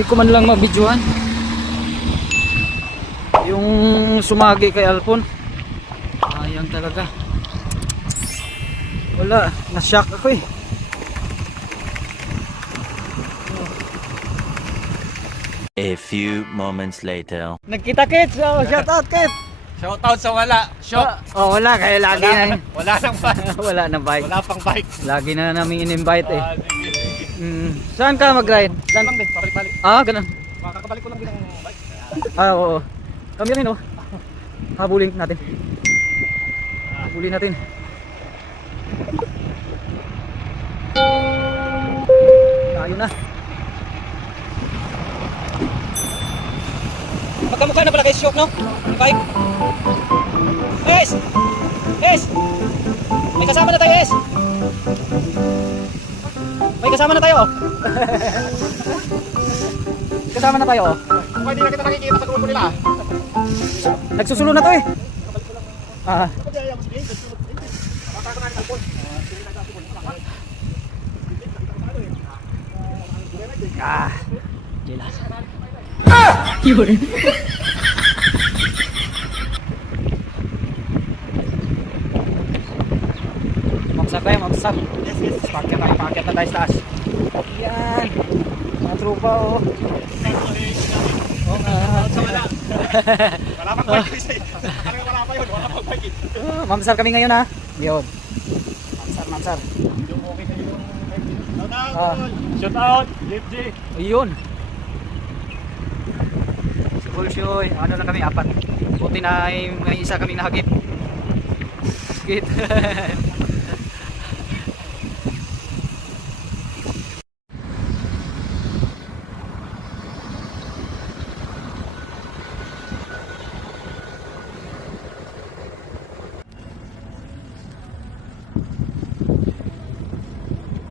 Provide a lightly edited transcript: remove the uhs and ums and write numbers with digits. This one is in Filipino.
Di ko man lang mabidyohan yung sumagi kay Alpon. Sayang talaga. Wala, na-shock ako eh. A few moments later. Nagkita Kits, oh, shout out Kits. Shoutout sa wala. Oh, wala kaya lagi na. Wala nang bike. Wala na bike. Wala pang bike. Lagi na namin in-invite eh. Sige, sige. Saan ka mag-ride? Saan lang din? Pabalik-balik. Ah, ganun. Makakabalik ko lang din ang bike. Ah, oo. Kami rin oh. Habulin natin. Habulin natin. Tayo na. Magkamukha na pala kay Syok, no? Bike. Es! Es! May kasama na tayo, Es! May kasama na tayo, oh. Kasama na tayo, oh. Kung hindi na kita nakikita sa grupo nila. Nagsusulo na to eh. Ah. Ah. Jelas. Yun. Mamsak tayo, mamsak. Paket na tayo sa taas. Yan. Mga trupa oh. Wala pang bike. Wala pa yun. Wala pang bike. Mamsar kami ngayon ha. Yun. Mamsar. Shout out. Lip G. Ayun. Si Bolshoy. Ano lang kami, apat. Buti na may isa kaming nahagip. Skit.